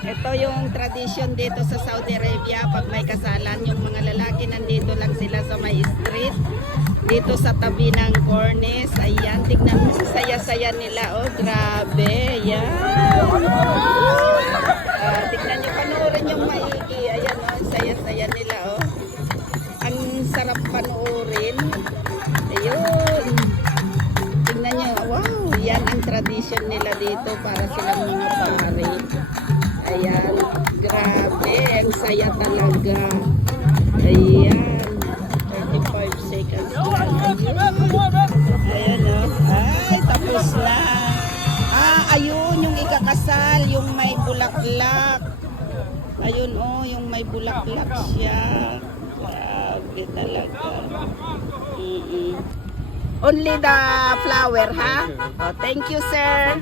Ito yung tradition dito sa Saudi Arabia. Pag may kasalan, yung mga lalaki nandito lang sila sa may street. Dito sa tabi ng cornice. Ayan, tignan mo sa saya-saya nila. Oh, grabe. Ayan. Tignan nyo, panoorin yung maigi. Ayan, oh, saya-saya nila. Oh. Ang sarap panoorin. Ayun. Tignan nyo. Wow, yan ang tradition nila dito para silang mga pari. Ayan, grabe, ang saya talaga. Ayan, 35 seconds lang. Ayan, oh. Ay, tapos na. Ayun, yung ikakasal, yung may bulaklak. Ayun, oh, yung may bulaklak siya. Grabe talaga. Only the flower, ha? Oh, thank you, sir.